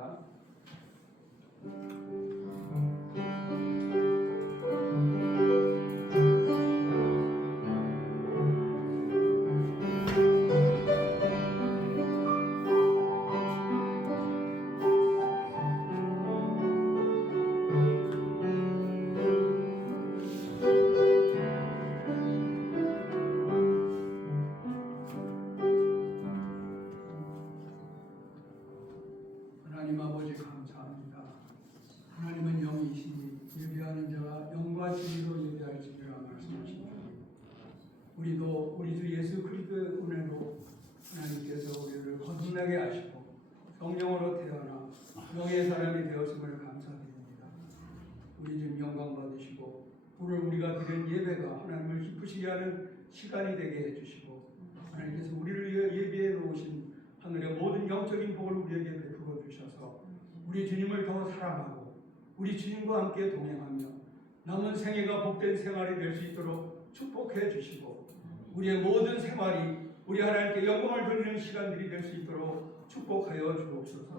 하겠습니다. 하나님 아버지 감사합니다. 하나님은 영이시니 예배하는 자가 영과 진리로 예배할지니라 말씀하십니다. 우리도 우리 주 예수 그리스도의 은혜로 하나님께서 우리를 거듭나게 하시고 성령으로 태어나 영의 사람이 되었음을 감사드립니다. 우리 주님 영광 받으시고 오늘 우리가 드린 예배가 하나님을 기쁘시게 하는 시간이 되게 해주시고 하나님께서 우리를 위해 예배해 놓으신 하늘의 모든 영적인 복을 우리에게 베풀어 주셔서 우리 주님을 더 사랑하고 우리 주님과 함께 동행하며 남은 생애가 복된 생활이 될 수 있도록 축복해 주시고 우리의 모든 생활이 우리 하나님께 영광을 돌리는 시간들이 될 수 있도록 축복하여 주옵소서.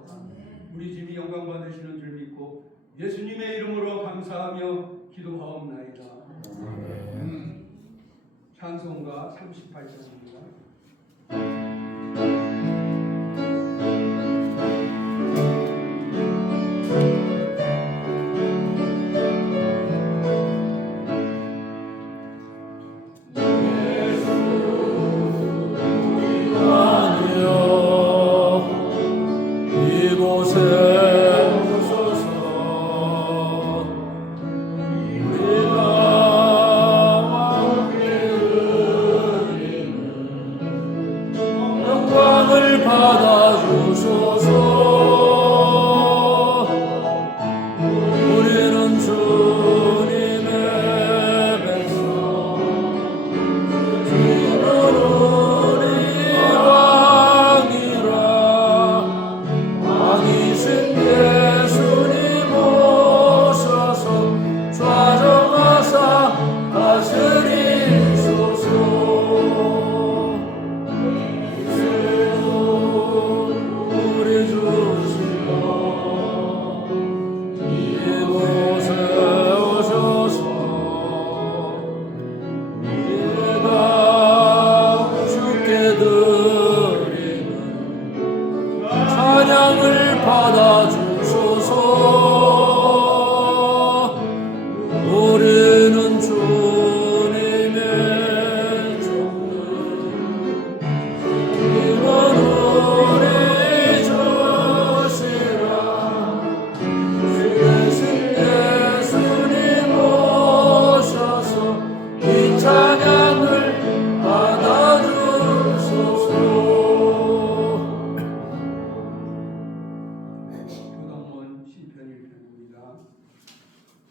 우리 주님이 영광 받으시는 줄 믿고 예수님의 이름으로 감사하며 기도하옵나이다. 찬송가 38장입니다.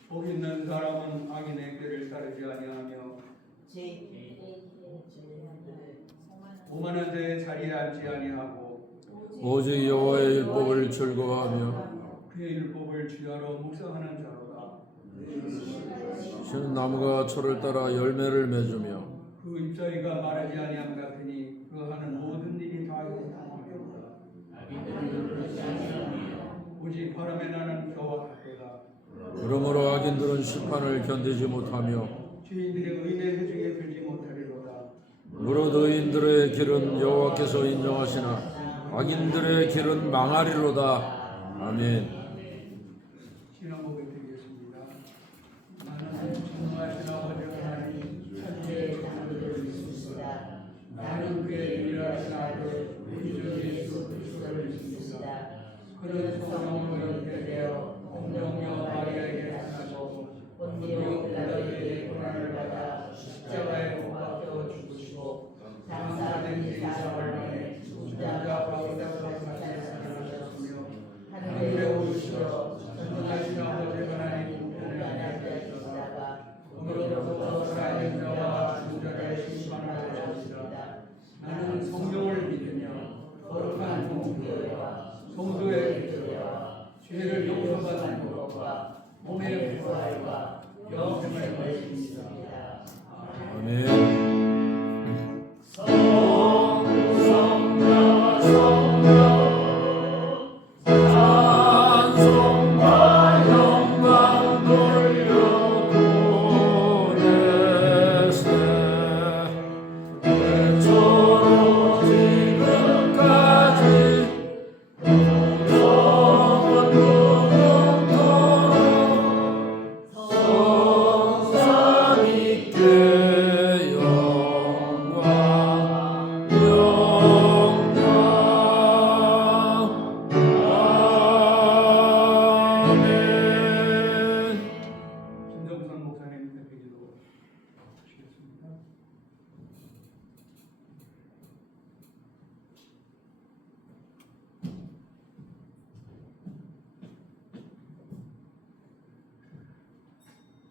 복 있는 사람은 악인의 꾀를 따르지 아니하며 오만한 자의 자리에 앉지 아니하고 오직 여호와의 율법을 즐거워하며 그의 율법을 주야로 묵상하는 자로다. 신 나무가 초를 따라 열매를 맺으며 그 잎사귀가 마르지 아니함 같으니 그 하는 모든 일이 다 용감하리로다. 오직 바람에 나는 겨와 같도다. 그러므로 악인들은 심판을 견디지 못하며 죄인들의 의인의 회중에 들지 못하리로다. 무릇 의인들의 길은 여호와께서 인정하시나 악인들의 길은 망하리로다. 아멘. 신앙고백 드리겠습니다. 나는 전능하신 아버지 하나님 천지의 창조를 믿습니다. 나는 그의 유일하신 아들 우리 주 예수 그리스도를 믿습니다. 그는 성령으로 잉태되어 공정녀 마리아에게 나타나고 본디오 빌라도에게 고난을 받아 십자가에 못 박혀 죽으시고 장사된 지 4월 만에 죽자 가운데서 다시 살아나셨으며 하늘에 오르시어 전능하신 아버지 하나님 우편에 앉아 계시다가 그로부터 살아있는 자와 죽은 자를 심판하러 오시리라. 나는 성령을 믿으며 거룩한 공교회와 성도의 기도와 죄를 용서받는 것과 몸의 부활과 영생을 믿습니다. 아멘. 성령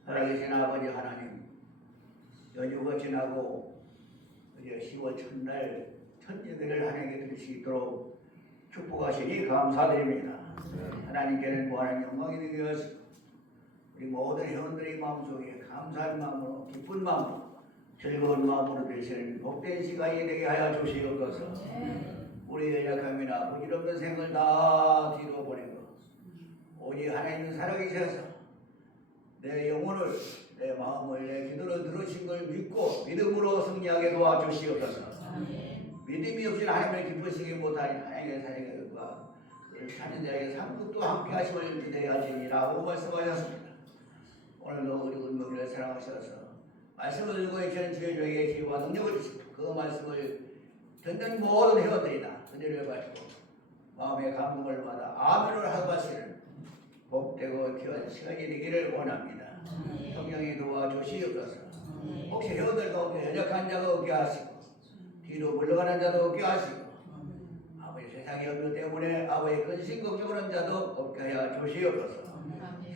살아계신 아버지 하나님, 연휴가 지나고 이제 10월 첫날 첫 예배를 하나님께 드릴 수 있도록 축복하시니 감사드립니다. 하나님께는 무한한 영광이 되게 하시고 우리 모든 회원들의 마음속에 감사한 마음으로 기쁜 마음으로 즐거운 마음으로 되시는 복된 시간이 되게 하여 주시옵소서. 우리의 약함이나 부질없는 생을 다 뒤로 보내고 오직 하나님은 살아계셔서 내 영혼을 내 마음을 내 기도를 들으신 걸 믿고 믿음으로 승리하게 도와주시옵소서. 믿음이 없이는 하나님을 기쁘시게 못하니 하나님의 사랑과 그를 찾는 자에게 상급도 함께 하심을 기대하시니라고 말씀하셨습니다. 오늘도 우리 운명을 사랑하셔서 말씀을 들고 계시는 주의 기회와 능력을 주시고 그 말씀을 듣는 모든 회원들이다 은혜를 받고 마음의 감동을 받아 아멘을 하고 하시는 복되고 귀한 시간이 되기를 원합니다. 성령이 도와주시옵소서. 혹시 회원들 가운데 연약한 자가 없게 하시고 뒤로 물러가는 자도 없게 하시고 아버지 세상의 염려 때문에 아버지 근심 걱정하는 자도 없게 하여 주시옵소서.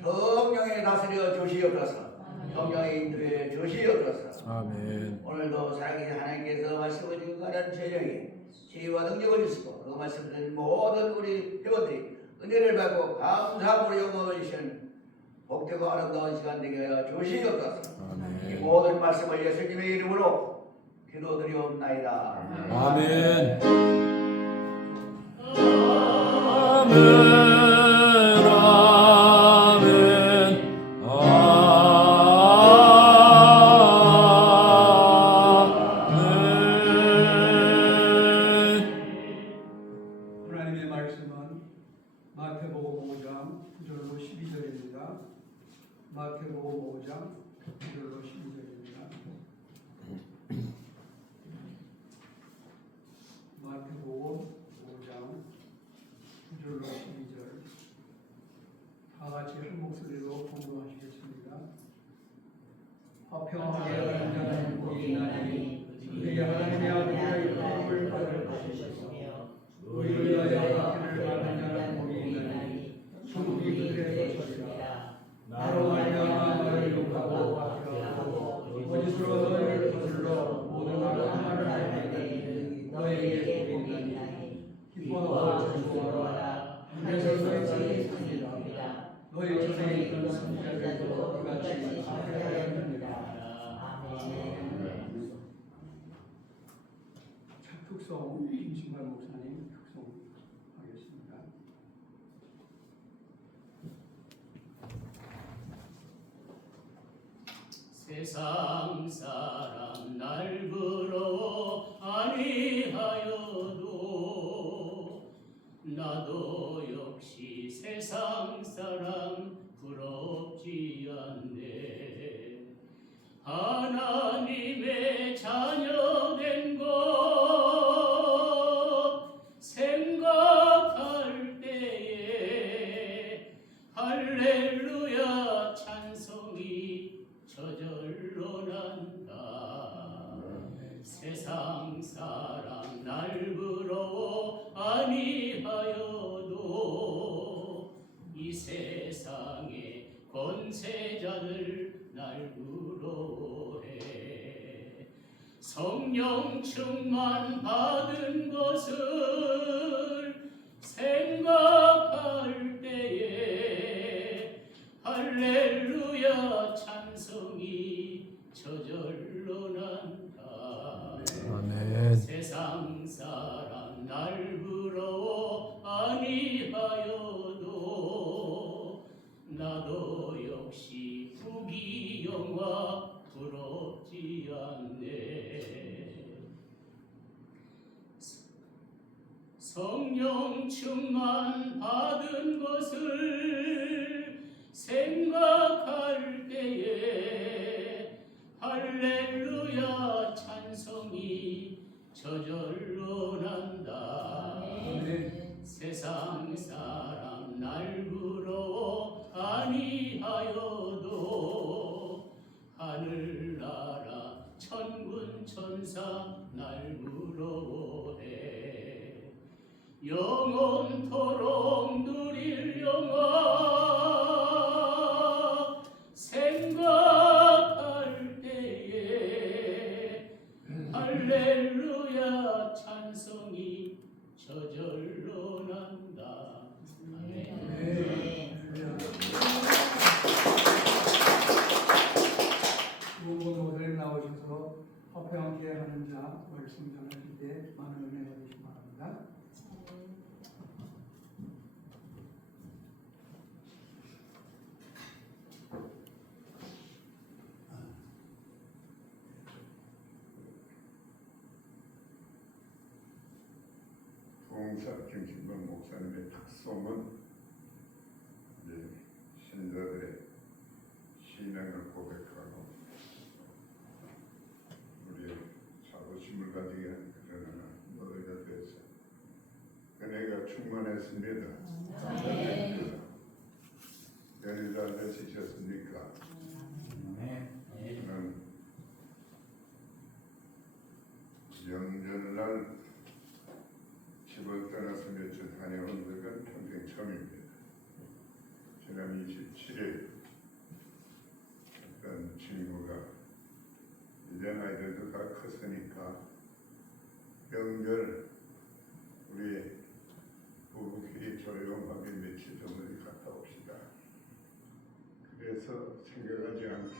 성령에 다스려 주시옵소서. 성령에 인도해 주시옵소서. 아멘. 오늘도 살아계신 하나님께서 말씀을 주고 가는 제자에게 지혜와 능력을 주시고 그 말씀 듣는 모든 우리 회원들이 은혜를 받고 감사함으로 영광을 주시는 복되고 아름다운 시간 되게 하여 주시옵소서. 이 모든 말씀을 예수님의 이름으로 기도드리옵나이다. 아멘. 하나님의 말씀은 마태복음 5장 9절로 12절입니다. 마태복음 5장 9절로 12절입니다. 마태복음 5장 9절로 12절 다 같이 한 목소리로 공동하시겠습니다. 화평하게 하는 자는 복이 있나니 그에게 하나님의 아들의 이름을 받을 것이시며 의를 위하여 박해를 받는 자는 복이 있나니 천국이 그들의 것이리라. 나로 말미암아 너희를 욕하고 박해하고 거짓으로 너희를 거슬러 모든 악한 말을 하게 되니 너희에게 복이 있나니 기뻐하고 즐거워하라. 하늘에서 너희 상이라. 너희 전에 있던 선지자들도 이같이 박해하였느니라. 특송 김신발 목사님 특송하겠습니다. 세상 사람 날 부러워 아니하여도 나도 역시 세상 사람 부럽지 않네. 하나님의 자녀된 것 생각할 때에 할렐루야 찬송이 저절로 난다. 세상 사람 날 부러워 아니하여도 이 세상의 권세자들 날 부러워해. 성령 충만 받은 것을 생각할 때에 할렐루야 찬송이 저절로 난다. 아멘. 세상 사람 날 부러워 아니하여도 나도 역시 부귀영화 부럽지 않네. 성령 충만 받은 것을 생각할 때에 할렐루야 찬송이 저절로 난다. 세상 사람 날 부러워 아니하여도 하늘나라 천군 천사 날 부러워해. 영원토록 누릴 영화 생각 말씀 전하실 때 많은 은혜 받으시기 바랍니다. 부흥사 김신범 목사님의 탁송은 이제 신자들의 신앙을 고백하고 우리의 자부심을 가지게 하는 그런 노래가 되어서 은혜가 충만했습니다. 연휴 잘 되시셨습니까? 저는 명절날 집을 떠나서 며칠 다녀온 적은 평생 처음입니다. 지난 27일 어떤 친구가 이제 아이들도 다 컸으니까 명절 우리 부부끼리 조용하게 며칠 좀 어디 갔다 옵시다. 그래서 생각하지 않게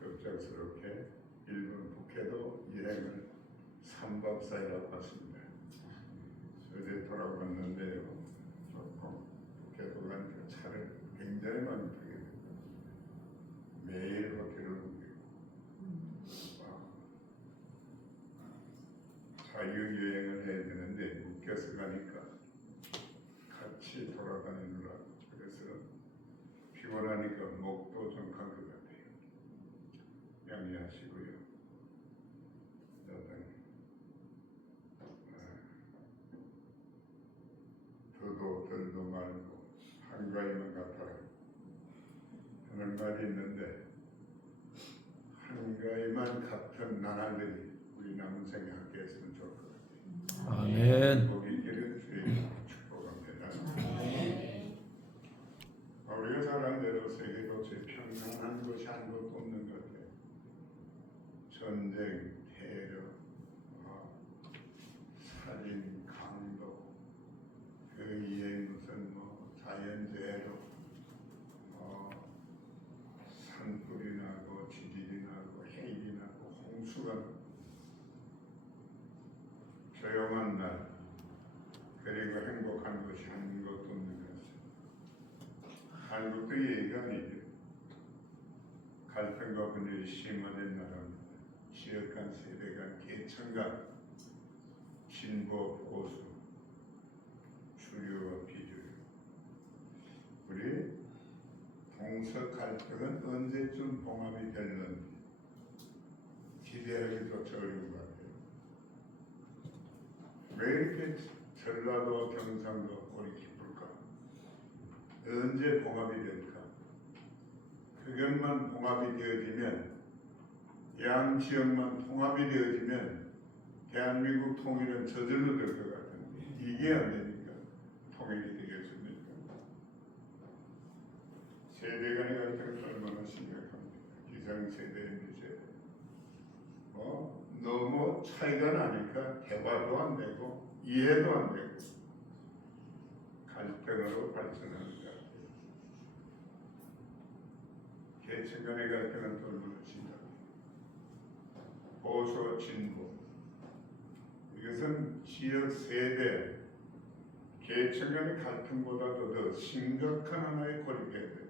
급작스럽게 일본 북해도 여행을 3박 4일 왔습니다. 어제 돌아왔는데요. 조금 북해도 가니까 차를 굉장히 많이 타게 됩니다. 매일 바퀴를 옮기고 자유여행을 해야 되는데 묶여서 가니까 같이 돌아다니느라고 그래서 피곤하니까 목도 좀 간 것 같아요. 양해하시고요. 더도 덜도 말고 한가위만 같아요. 하는 말이 있는데 한가위만 같은 나날들이 우리 남은 생에 함께 했으면 좋을 것 같아요. 아멘. 거기 길은 주의 축복합니다. 우리가 잘 아는 대로 세계 도처에 평안한 것이 아무것도 없는 것 같아요. 전쟁, 테러, 살인, 강도, 그 이에 무슨 자연재해로 산불이 나고 지진이 나고 해일이 나고 홍수가 나고 조용한 날 그리고 행복한 것이 아무것도 없는 것은 한국도 예의가 아니죠. 갈등과 분열이 심화된 나라입니다. 지역 간, 세대 간, 계층 간, 진보, 보수, 주류와 비주류. 우리 동서 갈등은 언제쯤 봉합이 될는지 기대하기조차 어려운 것 같아요. 왜 이렇게 전라도, 경상도 골이 깊을까? 언제 봉합이 될까? 그것만 봉합이 되어지면 양 지역만 통합이 되어지면 대한민국 통일은 저절로 될 것 같은데 이게 안 되니까 통일이 되겠습니까? 세대 간의 갈등은 얼마나 심각합니다. 기성세대, 미세대. 너무 차이가 나니까 대화도 안 되고 이해도 안 되고 갈등으로 발전하는 것 같아요. 계층 간의 갈등은 또 얼마나 심각합니다. 보수, 진보. 이것은 지역 세대, 계층 간의 갈등보다도 더 심각한 하나의 고립해야 돼요.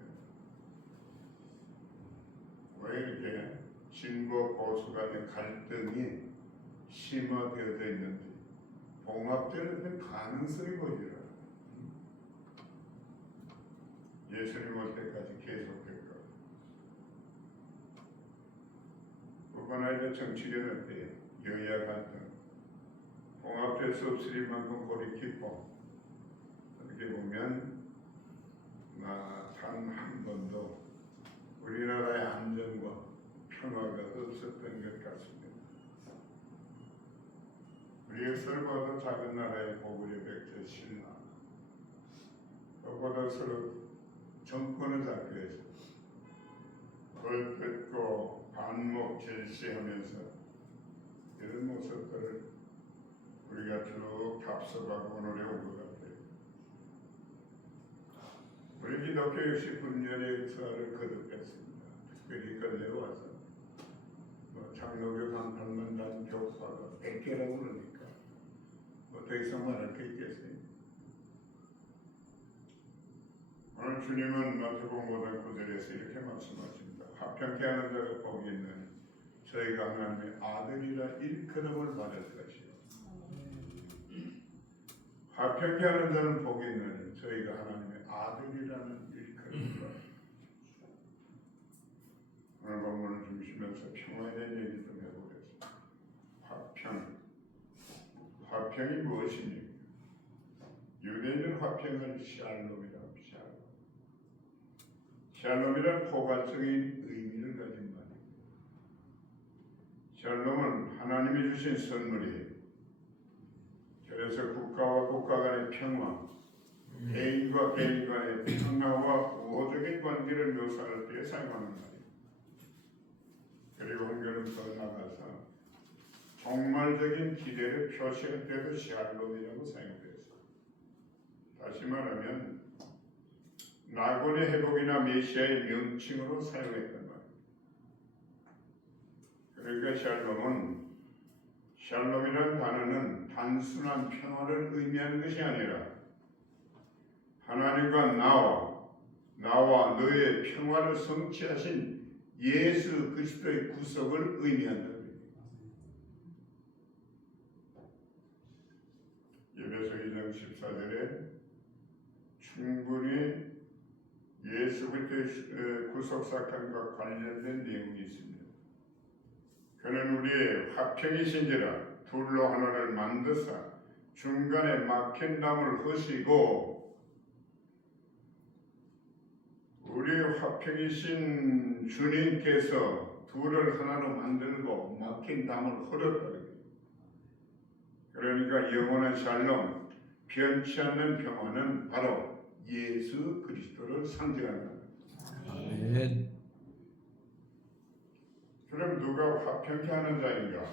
왜 이렇게 진보, 보수 간의 갈등이 심화되어져 있는지 봉합되는 가능성이 보이더라. 예수님 올 때까지 계속될 것. 우크라이나 정치련은 어때요? 여야 갈등 봉합될 수 없을 만큼 골이 깊고 어떻게 보면 단 한 번도 우리나라의 안정과 평화가 없었던 것 같습니다. 우리 역사를 봐도 작은 나라의 고구려 백제 신라 그보다 서로 정권을 잡기 위해서 걸뜯고 반목 질시하면서 이런 모습들을 우리가 쭉 답습하고 오늘에 온 것 같아요. 우리 기독교 역시 분열의 역사를 거듭했습니다. 특별히 걸려와서 장로교단 받는다는 교파가 100개라고 그러니까 더 이상 말할 게 있겠어요? 오늘 주님은 마태복음 5장 9절에서 이렇게 말씀하십니다. 화평케 하는 자가 복이 있는 저희가 하나님의 아들이라 일컬음을 받을 것이요. 화평케 하는 자는 복이 있는 저희가 하나님의 아들이라는 일컬음을 받을 것이요. 오늘 본문을 중심에서 평화에 대한 얘기 좀 해보겠습니다. 화평이 무엇입니까? 유대인은 화평을 샬롬이라고 합니다. 샬롬이란 포괄적인 의미를 가진 말입니다. 샬롬은 하나님이 주신 선물이에요. 그래서 국가와 국가 간의 평화, 개인과 개인 간의 평화와 우호적인 관계를 묘사할 때 사용하는 말이에요. 그리고 한결은 더 나아가서 종말적인 기대를 표시할 때도 샬롬이라고 사용되었어요. 다시 말하면 나곤의 회복이나 메시아의 명칭으로 사용했단 말이에요. 그러니까 샬롬이라는 단어는 단순한 평화를 의미하는 것이 아니라 하나님과 나와 너의 평화를 성취하신 예수 그리스도의 구속을 의미한다. 에베소 2장 14절에 충분히 예수 그리스도의 구속 사건과 관련된 내용이 있습니다. 그는 우리의 화평이신지라 둘로 하나를 만드사 중간에 막힌 담을 허시고 우리의 화평이신 주님께서 둘을 하나로 만들고 막힌 담을 헐었다. 그러니까 영원한 샬롬, 변치 않는 평화는 바로 예수 그리스도를 상징한다. 아멘. 그럼 누가 화평케 하는 자인가?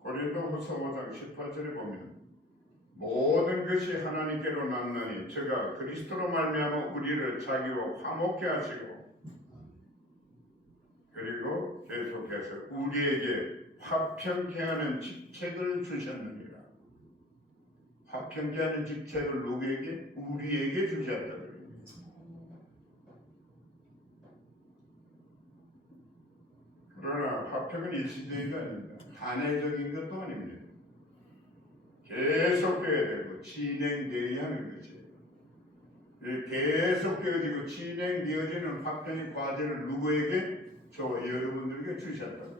고린도후서 5장 18절에 보면 모든 것이 하나님께로 났나니 저가 그리스도로 말미암아 우리를 자기와 화목케 하시고 그리고 계속해서 우리에게 화평케 하는 직책을 주셨느니라. 화평케 하는 직책을 누구에게? 우리에게 주셨다. 그러나 화평은 일시적인 게 아닙니다. 단회적인 것도 아닙니다. 계속되어야 되고 진행되어야 하는 것이에요. 계속되어지고 진행되어지는 화평의 과제를 누구에게? 저 여러분들에게 주셨다고요.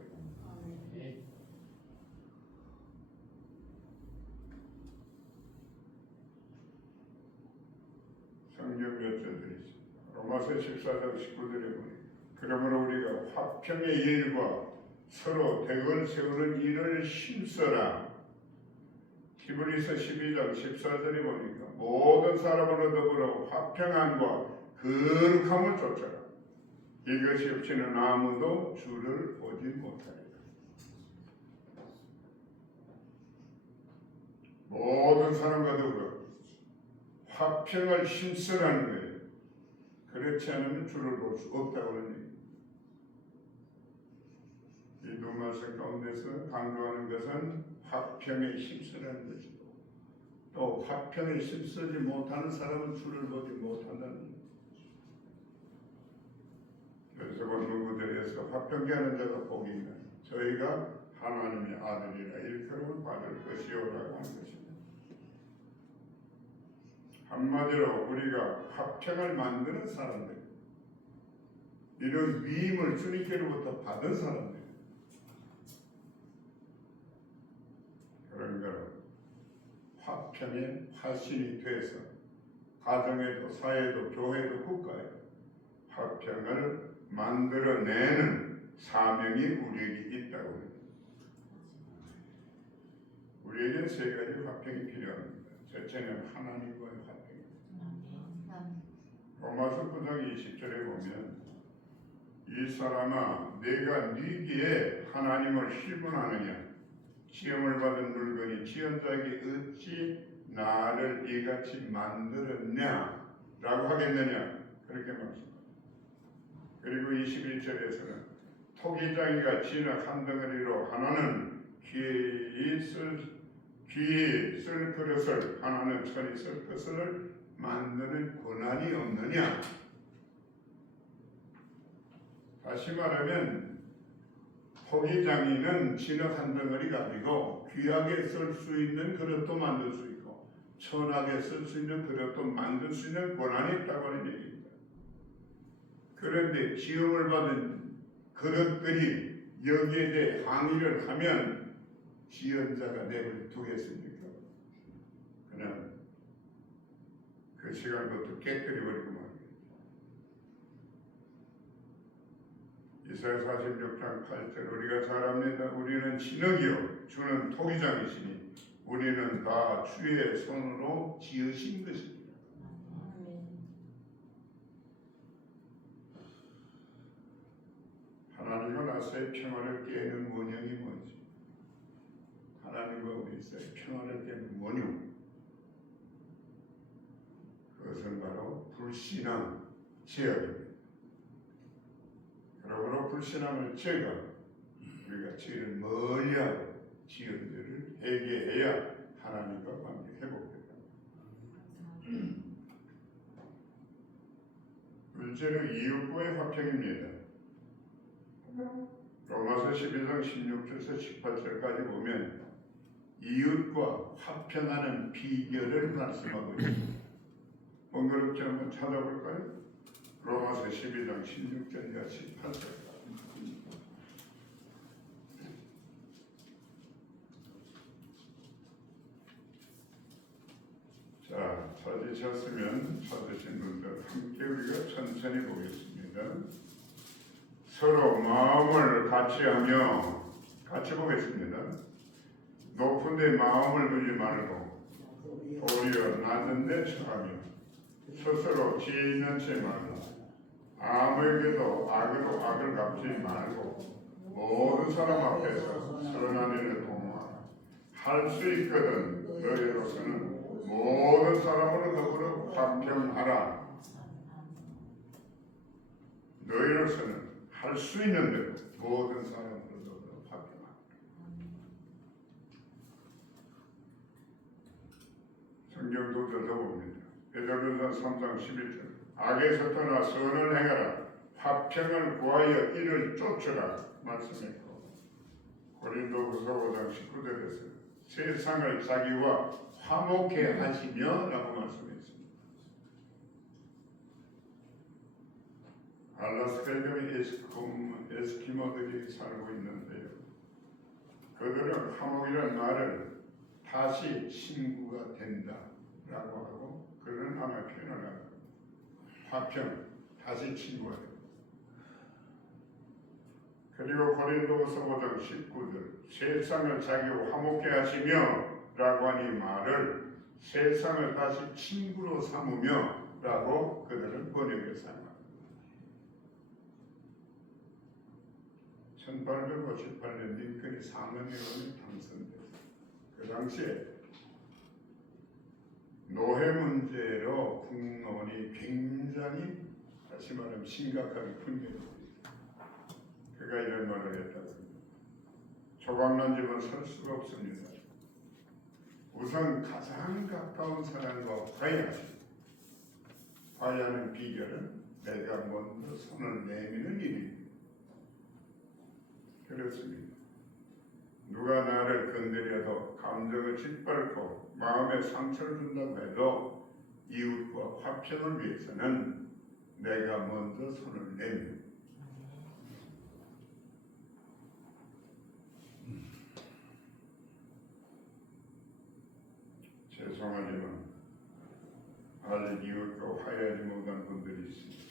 성경 몇 절들이 있습니다. 로마서 14장 19절에 보니 그러므로 우리가 화평의 일과 서로 덕을 세우는 일을 힘써라. 히브리서 12장 14절에 보니까 모든 사람으로 더불어 화평함과 거룩함을 쫓아라. 이것이 없이는 아무도 주를 보지 못하리라. 모든 사람과 더불어 화평을 힘쓰라는 거예요. 그렇지 않으면 주를 볼 수 없다고 하는 얘기예요. 이 두 말씀 가운데서 강조하는 것은 화평에 힘쓰라는 것이고 또 화평에 힘쓰지 못하는 사람은 주를 보지 못한다는 거예요. 그래서 본문 구절에서 화평케 하는 자가 복이 있는 저희가 하나님의 아들이라 일컬음을 받을 것이요라고 하는 것입니다. 한마디로 우리가 화평을 만드는 사람들, 이런 위임을 주님께로부터 받은 사람들, 그러니까 화평의 화신이 돼서 가정에도 사회에도 교회에도 국가에도 화평을 만들어내는 사명이 우리에게 있다고 합니다. 우리에게 세 가지 화평이 필요합니다. 첫째는 하나님과의 화평입니다. 로마서 9장 20절에 보면 이 사람아 내가 네게 하나님을 실분하느냐 시험을 받은 물건이 지연자에게 어찌 나를 이같이 만들었냐 라고 하겠느냐 그렇게 말씀합니다. 그리고 21절에서는 토기장이가 진흙 한 덩어리로 하나는 귀히 쓸 그릇을 하나는 천이 쓸 그릇을 만드는 권한이 없느냐? 다시 말하면 토기장이는 진흙 한 덩어리가 아니고 귀하게 쓸 수 있는 그릇도 만들 수 있고 천하게 쓸 수 있는 그릇도 만들 수 있는 권한이 있다고 하는 얘기입니다. 그런데 지음을 받은 그릇들이 여기에 대해 항의를 하면 지연자가 내버려두겠습니까? 그냥 그 시간부터 깨뜨려버리고 말이에요. 이사야 46장 8절 우리가 잘 압니다. 우리는 진흙이요 주는 토기장이시니 우리는 다 주의 손으로 지으신 것입니다. 하나님과 나서의 평화를 깨는 원형이 뭔지, 하나님과 우리 사이의 평화를 깨는 원형, 그것은 바로 불신앙 제약입니다. 그러므로 불신앙을 제가 우리가 죄를 멀리하고 지은 죄를 회개해야 하나님과 관계 회복된다. 둘째로 이웃과의 화평입니다. 로마서 12장 16절에서 18절까지 보면 이웃과 화평하는 비결을 말씀하고 있습니다. 번거롭지 한번 찾아볼까요? 로마서 12장 16절과 18절. 자, 찾으셨으면 찾으신 분들 함께 우리가 천천히 보겠습니다. 서로 마음을 같이하며 같이 보겠습니다. 높은 데 마음을 두지 말고 도리어 낮은 데 처하며 스스로 지혜 있는 채 말고 아무에게도 악으로 악을 갚지 말고 모든 사람 앞에서 선한 일을 동하라. 할 수 있거든 너희로서는 모든 사람으로 더불어 화평하라. 너희로서는 할 수 있는 대로 모든 사람으로 더불어 화평하라. 성경도 들어봅니다. 베드로전서 3장 11절 악에서 떠나 선을 행하라. 화평을 구하여 이를 쫓으라 말씀했고, 고린도후서 5장 19절에서 세상을 자기와 화목해 하시며 라고 말씀했습니다. 알라스카에 에스키모들이 살고 있는데요, 그들은 화목이라는 말을 다시 친구가 된다 라고 하고 그런 하나의 표현을 합니다. 화평, 다시 친구가 된다. 그리고 고린도후서 5장 19절 세상을 자기와 화목해 하시며 라고 하는 이 말을 세상을 다시 친구로 삼으며 라고 그들은 번역해 사용합니다. 1858년 링컨이 상원의원에 당선됐어요. 그 당시에 노예 문제로 국론이 굉장히 다시 말하면 심각하게 분열되고 있어요. 그가 이런 말을 했다고 합니다. 조각난 집은 설 수가 없습니다. 우선 가장 가까운 사람과 화해하십니다. 화해하는 비결은 내가 먼저 손을 내미는 일입니다. 그렇습니다. 누가 나를 건드려도 감정을 짓밟고 마음에 상처를 준다고 해도 이웃과 화평을 위해서는 내가 먼저 손을 내밀. 죄송하지만 아직 이웃과 화해하지 못한 분들이 있습니다.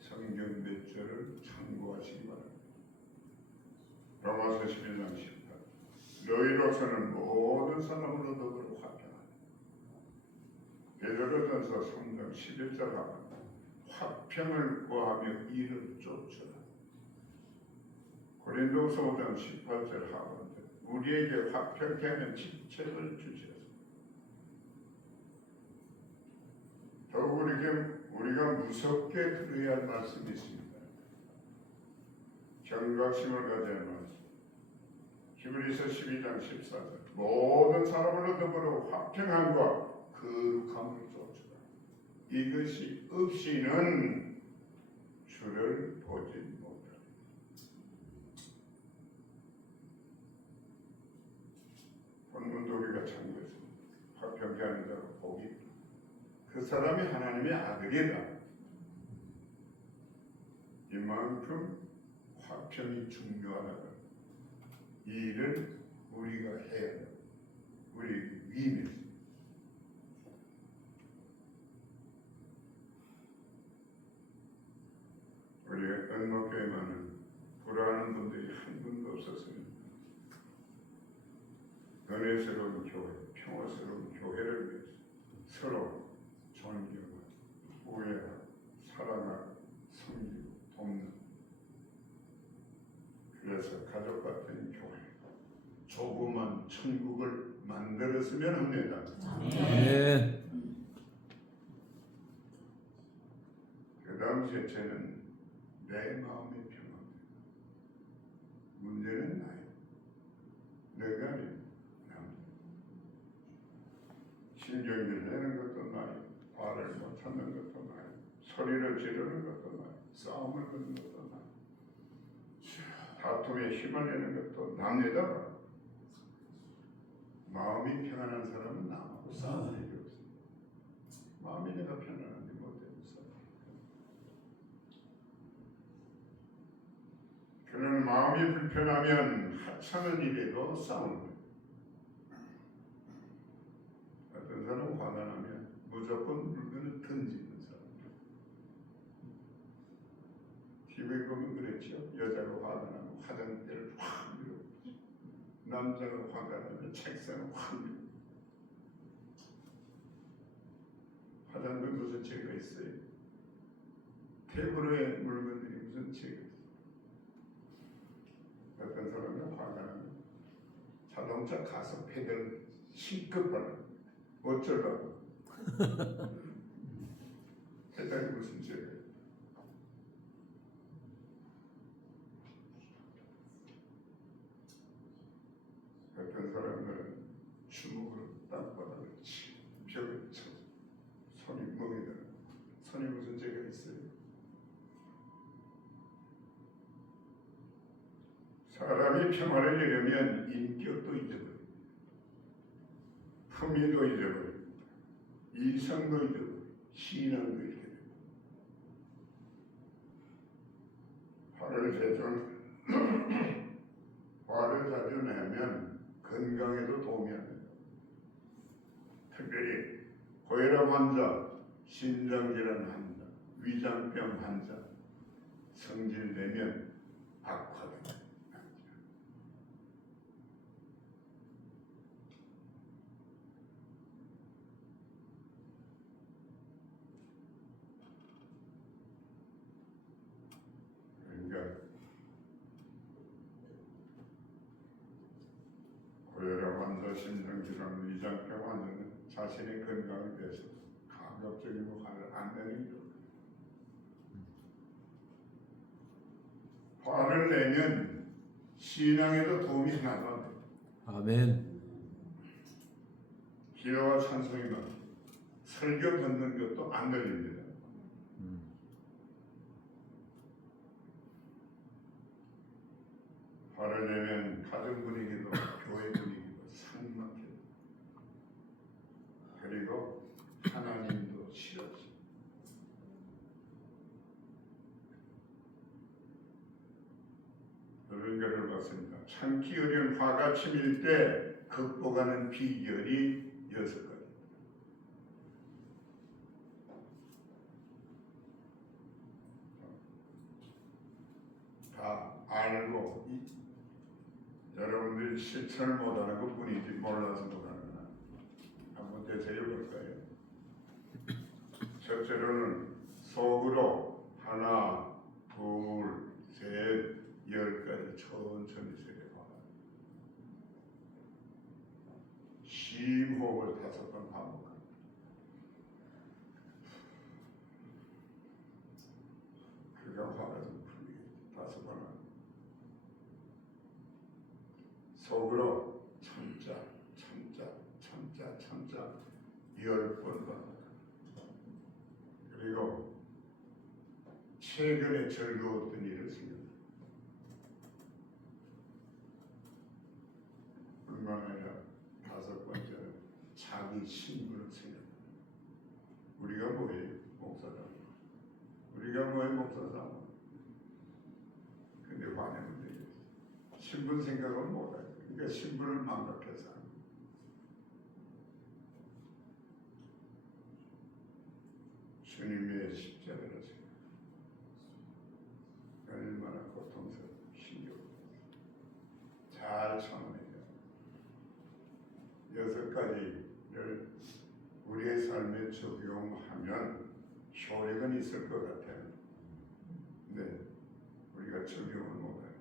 성경 몇 절을 참고하시기 바랍니다. 로마서 11장 18 너희로서는 모든 사람으로 더불어 화평하라. 베드로전서 3장 11절 하반절 화평을 구하며 이를 쫓으라. 고린도후서 5장 18절 하반절 우리에게 화평케 하는 직책을 주시옵소서. 더욱 우리가 무섭게 들어야 할 말씀이 있습니다. 경각심을 가져야 마시고 히브리서 12장 14절 모든 사람을 더불어 화평함과 거룩함을 쫓으라. 이것이 없이는 주를 보지 못하리. 본문도 우리가 참고했습니다. 화평케 하는 자가 복이 있다. 그 사람이 하나님의 아들이다. 이만큼 화평이 중요하다. 이 일을 우리가 해야 돼. 우리 위임에서. 우리 은목교회만은 불안한 분들이 한 분도 없었습니다. 은혜스러운 교회, 평화스러운 교회를 위해서 서로 존경하고 우애하고 사랑하고 섬기고 돕는, 그래서 가족 같은 교회, 조그만 천국을 만들었으면 합니다. 아멘. 그 다음 셋째는 내 마음의 평화. 문제는 나예요. 내가 아니에요. 신경질 내는 것도 나예요. 화를 못 참는 것도 나예요. 소리를 지르는 것도 나예요. 싸움을 거는 것도 나예요. 다툼에 힘을 내는 것도 납니다. 마음이 편안한 사람은 남하고 싸울 일이 없어요. 마음이 내가 편안한데 못해서 싸워. 그는 마음이 불편하면 하찮은 일에도 싸우는 거예요. 어떤 사람은 화가 나면 무조건 물건을 던지는 사람. TV에 보면 그랬죠. 여자가 화가 나면 화장대를 확 밀어. 남자가 화가 나면 책상을 확 밀어. 화장대 무슨 죄가 있어요? 테이블에 물건들이 무슨 죄가 있어요? 어떤 사람은 화가 나면 자동차 가속 페달 실컷 밟아. 어쩌라고? 페달이 무슨 죄가 있어요? 어떤 사람들은 주먹으로 땅바닥을 치고 벽을 쳐 손이 멍이 들어. 손이 무슨 죄가 있어요? 사람이 평화를 이루면 인격도 잊어버립니다. 품위도 잊어버립니다. 이성도 잊어버립니다. 신앙도 잃게 됩니다. 화를 자주 내면 건강에도 도움이 안 됩니다. 특별히 고혈압 환자, 심장질환 환자, 위장병 환자, 성질내면 악화됩니다. 그러니까 고혈압 환자, 심장질환, 위장병 환자는 자신의 건강에 대해서 가급적이고 화를 안 내는 게 좋아요. 화를 내면 신앙에도 도움이 하나도 안 돼요. 아멘. 기도와 찬송이 막 설교 듣는 것도 안 들립니다. 화를 내면 가정 분위기도 교회 분위기도 상막해요. 그리고 하나님도 싫어지. 그런 것을 봤습니다. 참기 어려운 화가 치밀 때 극복하는 비결이 6가지. 다 알고 여러분들이 실천을 못하는 것 뿐이지 몰라서 못하는 거야. 한번 되새겨 볼까요? 첫째로는 속으로 하나, 둘, 셋, 10가지 천천히 세려봐. 심호흡을 5번 반복합니다. 그가 화가 좀 풀리겠지. 5번 하면. 속으로 참자, 참자, 참자, 참자 10번 반복합니다. 그리고 최근에 즐거웠던 일을 생각합니다. 뿐만 아니라 5번째는 자기 신분을 생각합니다. 우리가 뭐예요? 목사다. 우리가 뭐예요? 목사다. 근데 화내면 되겠어. 신분 생각을 못하죠. 그러니까 신분을 망각해서 주님의 십자가를 생각. 얼마나 고통스러운 신경. 잘 참아내야. 6가지를 우리의 삶에 적용하면 효력은 있을 것 같아요. 네, 우리가 적용을 못해요.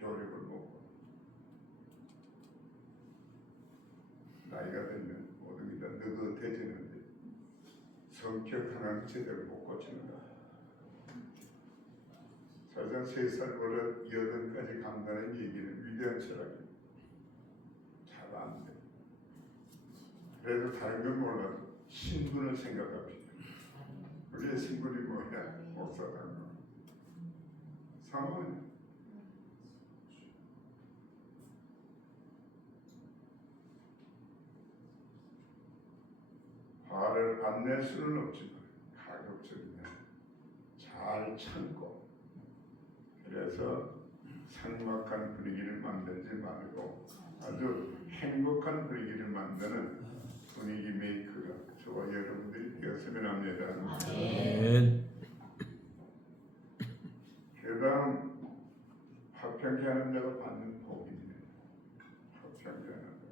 효력을 못 봐요. 나이가 들면 모든 게 다 느긋해지는데 성격 하나는 제대로 못 고치는 거야. 사실상 3살 버릇 8까지 간다는 얘기는 위대한 철학이에요. 잘 안 돼. 그래도 다른 건 몰라도 신분을 생각합시다. 우리의 신분이 뭐야? 목사다. 사모님. 화를 안 낼 수는 없지만 가급적이면 잘 참고, 그래서 삭막한 분위기를 만들지 말고 아주 행복한 분위기를 만드는 분위기 메이커가 저와 여러분들이 되었으면 합니다. 아멘. 그다음 화평케 하는 자가 받는 복입니다. 화평케 하는 자.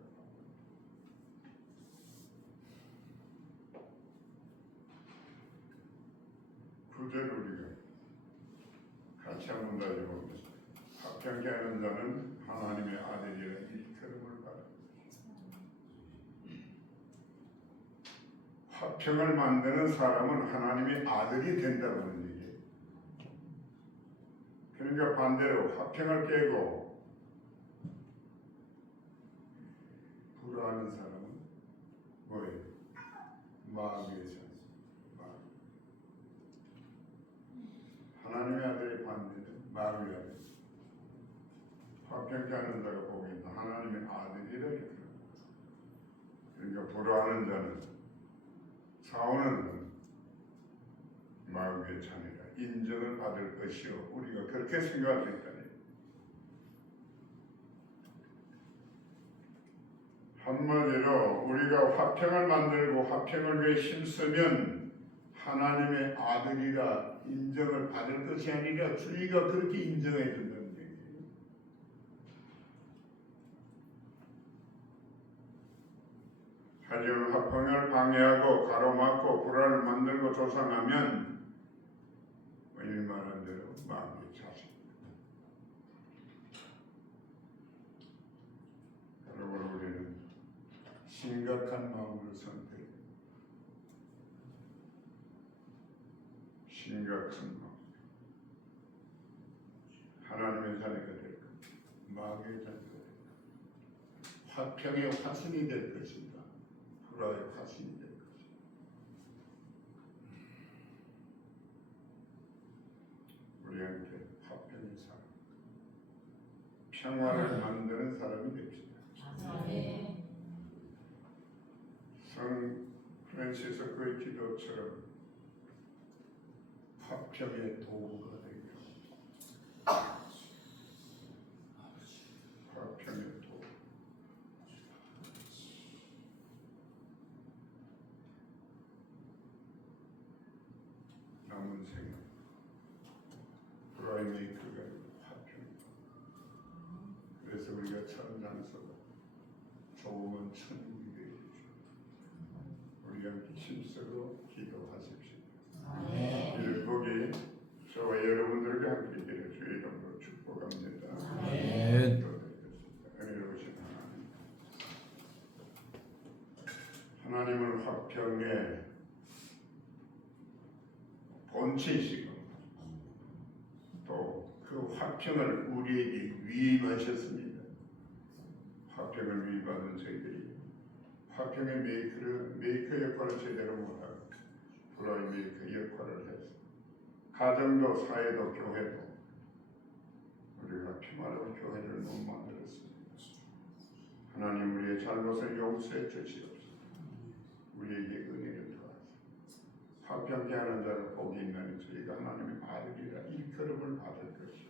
구절 우리가 같이 한번 다시 보겠습니다. 화평케 하는 자는 하나님의 아들이라 일컬음을 받아. 화평을 만드는 사람은 하나님의 아들이 된다고 하는 얘기예요. 그러니까 반대로 화평을 깨고 불화하는 사람은 뭐예요? 마귀의 자식. 하나님의 아들의 반대는 마귀의 아들. 화평케 하는 자가 복이 있다. 하나님의 아들이라 이렇게. 그러니까 불화하는 자는, 싸우는 자는 마귀의 자녀라 인정을 받을 것이요. 우리가 그렇게 생각할 수 있다니. 한마디로 우리가 화평을 만들고 화평을 위해 힘쓰면 하나님의 아들이라 인정을 받을 것이 아니라 주의가 그렇게 인정해 준다는 얘기예요. 하지만 화평을 방해하고 가로막고 불화를 만들고 조성하면 이 말한 대로 마귀의 자식입니다. 여러분, 우리는 심각한 마음을 선택해요. 심각한 마음. 하나님의 자녀가 될 겁니다. 마귀의 자녀가 될 겁니다. 화평의 화신이 될 것입니다. 불화의 화신이 될 것입니다. 우리한테 화평의 사람, 평화를 만드는 사람이 됩시다. 성 프란시스코의 기도처럼 화평의 도구가 되기를. 화평의 도구. 남은 생각. 불화의 메이커가 화평. 그래서 우리가 천장서가 좋은 천국이 되게 해주십니다. 우리 함께 힘쓰고 기도하십시오. 일복이 저와 여러분들과 함께 있기를 주의 이름으로 축복합니다. 아멘. 은혜로우신 하나님은 화평의 본체이시고 또 그 화평을 우리에게 위임하셨습니다. 화평을 위임받은 저희들이 화평의 메이커 역할을 제대로 못하고 불화의 메이커 역할을 해서 가정도 사회도 교회도 우리가 평화로운 교회를 못 만들었습니다. 하나님 우리의 잘못을 용서해 주시옵소서. 우리에게 은혜를 더하소서. 화평케 하는 자를 복이 있나니 저희가 하나님의 아들이라 일컬음을 받을 것이요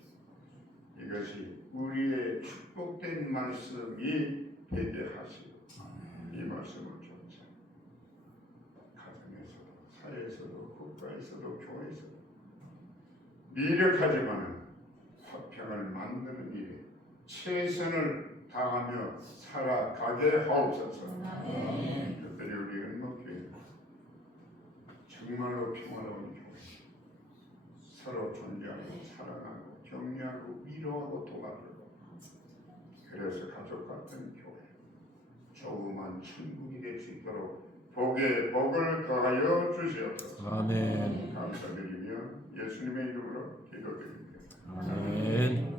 이것이 우리의 축복된 말씀이 되게 하시오. 이 말씀을 쫓아 가정에서도 사회에서도 국가에서도 교회에서도 미력하지만 화평을 만드는 일에 최선을 다하며 살아가게 하옵소서. 특별히 우리 은목교회 정말로 평화로운 교회, 서로 존중하고 사랑하고 격려하고 위로하고 도와주고 그래서 가족 같은 교회, 조그만 천국이 될 수 있도록 복에 복을 더하여 주시옵소서. 아멘. 감사드리며 예수님의 이름으로 기도드립니다. 아멘.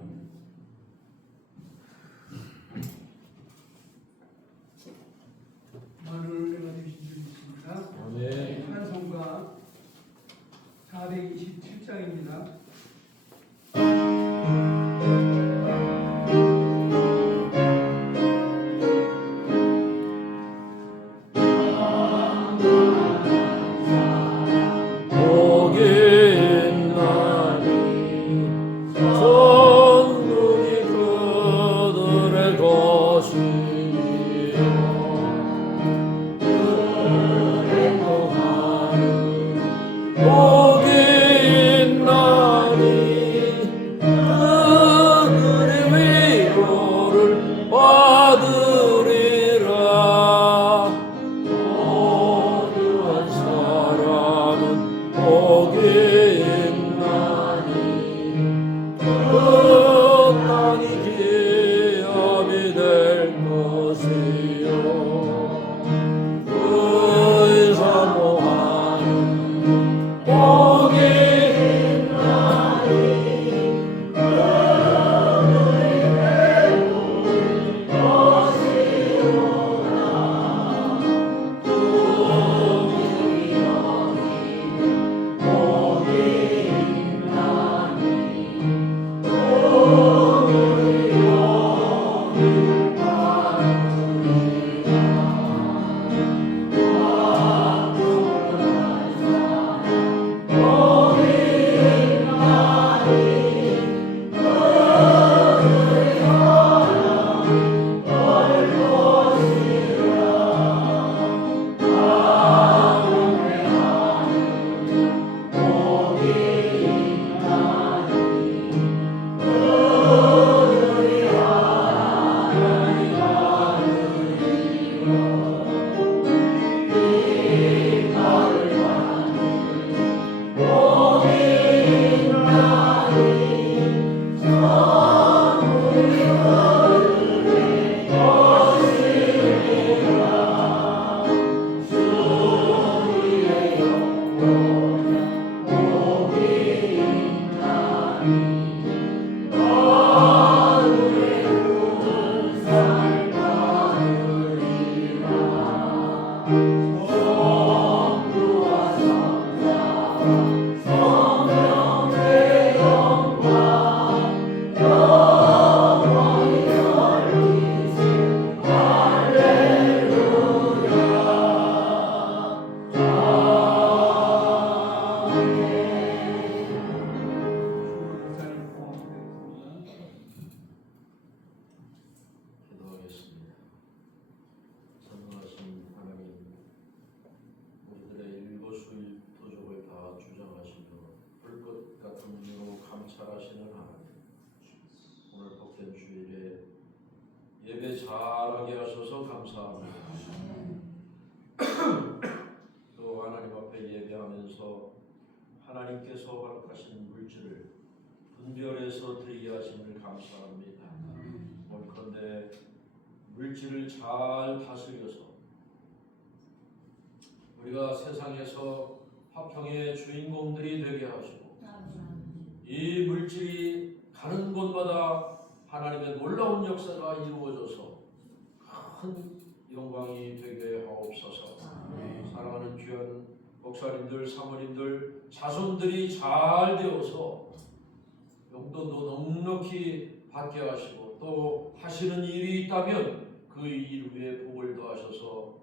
많은 은혜가 되신 줄 믿습니다. 아멘. 찬송가 427장입니다. 잘하게 하셔서 감사합니다. 또 하나님 앞에 예배하면서 하나님께서 허락하신 물질을 분별해서 드리게 하심을 감사합니다. 원컨대 물질을 잘 다스려서 우리가 세상에서 화평의 주인공들이 되게 하시고 이 물질이 가는 곳마다 하나님의 놀라운 역사가 이루어져서 큰 영광이 되게 하옵소서. 사랑하는 귀한 목사님들, 사모님들, 자손들이 잘 되어서 용돈도 넉넉히 받게 하시고 또 하시는 일이 있다면 그 일 위에 복을 더하셔서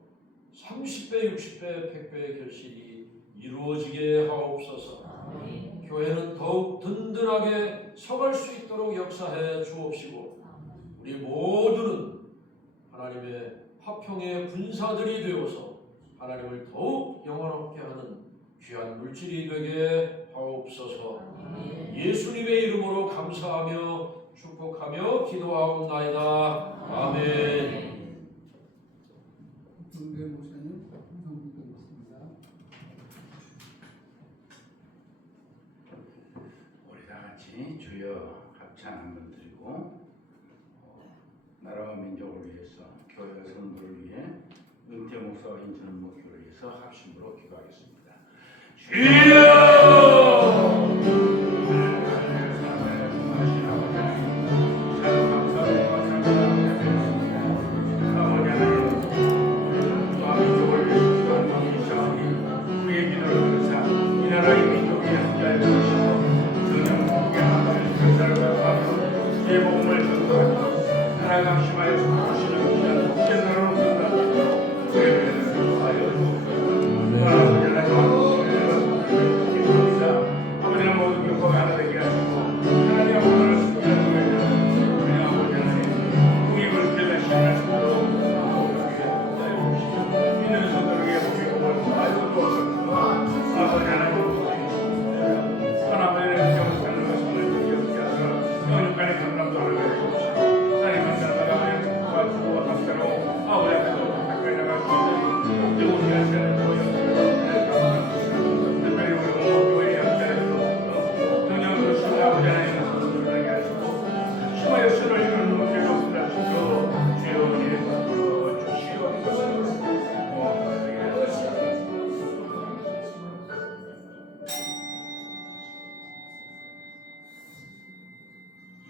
30배, 60배, 100배의 결실이 이루어지게 하옵소서. 교회는 더욱 든든하게 서갈 수 있도록 역사해 주옵시고 우리 모두는 하나님의 화평의 군사들이 되어서 하나님을 더욱 영원하게 하는 귀한 물질이 되게 하옵소서. 예수님의 이름으로 감사하며 축복하며 기도하옵나이다. 아멘. 김대 목사님 항상 기도했습니다. 우리 다 같이 주여 합창 한번 드리고 나라와 민족을 위해서 교회 선도를 위해 은퇴 목사와 인천 목교를 위해서 합심으로 기도하겠습니다. 주여!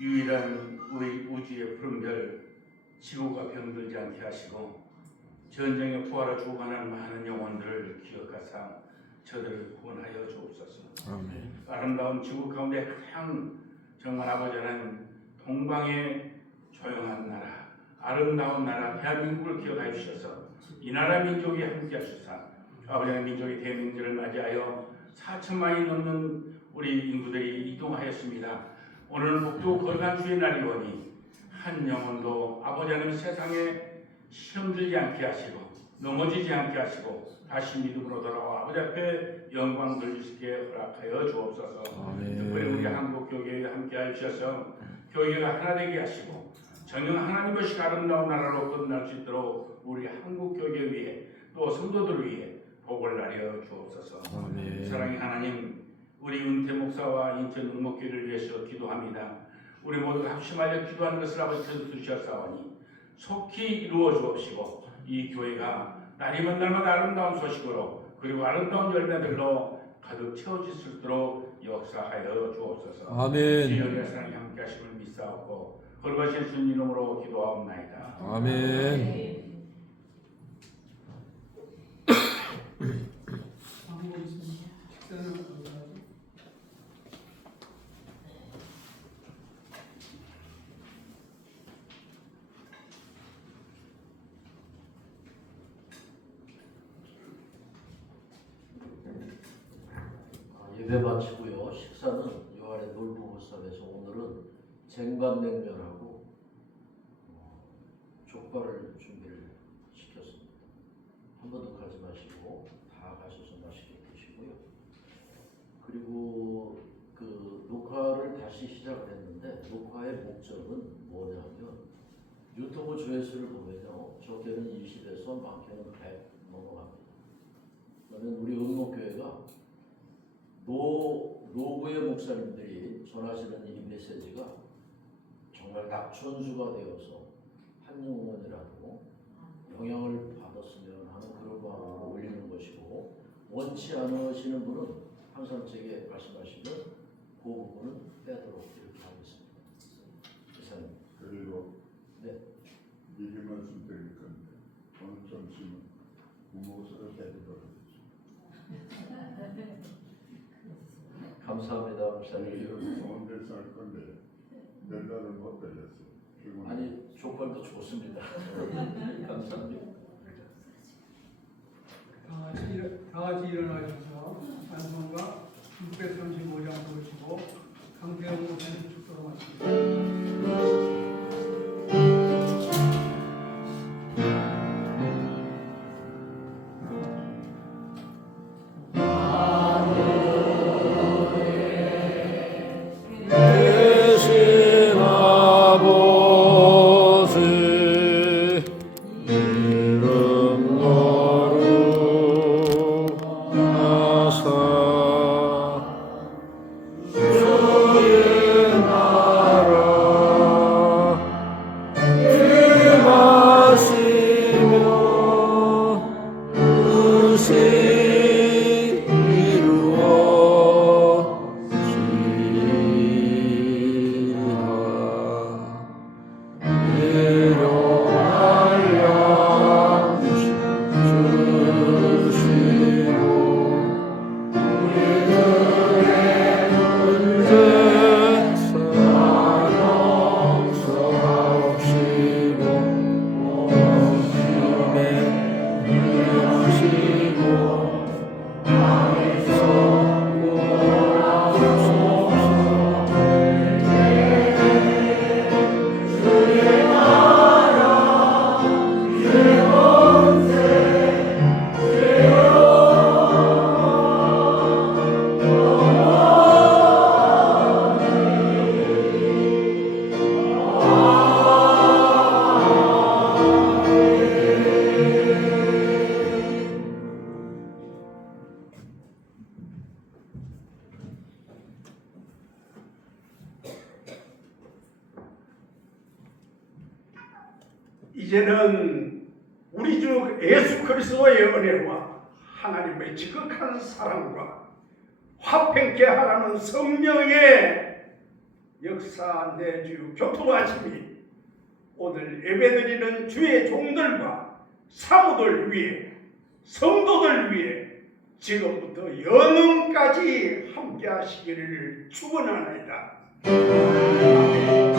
유일한 우리 우주의 푸른별 지구가 병들지 않게 하시고 전쟁에 부활하 죽어가는 많은 영혼들을 기억하사 저들을 구원하여 주옵소서. 아멘. 아름다운 지구 가운데 가장 정말 아버지 하나님 동방의 조용한 나라 아름다운 나라 대한민국을 기억하여 주셔서 이 나라 민족이 함께 하시사 아버지 하나님 민족의 대민절을 맞이하여 4천만이 넘는 우리 인구들이 이동하였습니다. 오늘은 복도 거룩한 주의 날이오니 한 영혼도 아버지 하나님 세상에 시험 들지 않게 하시고 넘어지지 않게 하시고 다시 믿음으로 돌아와 아버지 앞에 영광 돌리시게 허락하여 주옵소서. 특별히 우리 한국 교회에 함께하여 주셔서 교회가 하나 되게 하시고 정녕 하나님 것이 아름다운 나라로 끝날 수 있도록 우리 한국 교회 위에 또 성도들 위해 복을 나려 주옵소서. 아멘. 사랑의 하나님, 우리 은퇴 목사와 인천 응목교회를 위해서 기도합니다. 우리 모두가 합심하여 기도하는 것을 아버지께서 들으셨사오니 속히 이루어 주옵시고 이 교회가 날이면 날마다 아름다운 소식으로 그리고 아름다운 열매들로 가득 채워질 수 있도록 역사하여 주옵소서. 아멘. 주님의 사랑이 함께 하심을 믿사옵고 거룩하신 주님 이름으로 기도하옵나이다. 아멘. 광고 있습니다. 식사는 어디서 하죠? 예배 마치고요. 식사는 요 아래 놀부부쌈에서 오늘은 쟁반냉면하고 족발을 준비를 시켰습니다. 한 번도 가지 마시고 다 가셔서 맛있게 드시고요. 그리고 그 녹화를 다시 시작을 했는데 녹화의 목적은 뭐냐면 유튜브 조회수를 보면요. 적게는 20에서 많게는 100 넘어갑니다. 그러면 우리 응목교회가 노부의 목사님들이 전하시는 이 메시지가 정말 낙천수가 되어서 한 영혼이라도 영향을 받았으면 하는 그런 마음으로 올리는 것이고 원치 않으시는 분은 항상 제게 말씀하시면 그 부분은 빼도록 이렇게 하겠습니다. 이상입니다. 그리고 네. 미리 말씀드리니까 점심은 부모스를 데리도록 감사합니다, 목사님. 혼자 살 건데 연락을 못 드렸어. 아니 족발도 좋습니다. 감사합니다. 다 같이 일어나셔서 찬송가 635장 보시고 강태영 목사님 축도로 마치겠습니다. 대신 아버지 이름 거룩하사 주의 나라 임하시며 뜻이 이제는 우리 주 예수 그리스도의 은혜와 하나님의 지극한 사랑과 화평케 하라는 성령의 역사 내주 교통하심이 오늘 예배드리는 주의 종들과 사모들 위해 성도들 위해 지금부터 영원까지 함께 하시기를 축원하나이다. 아멘.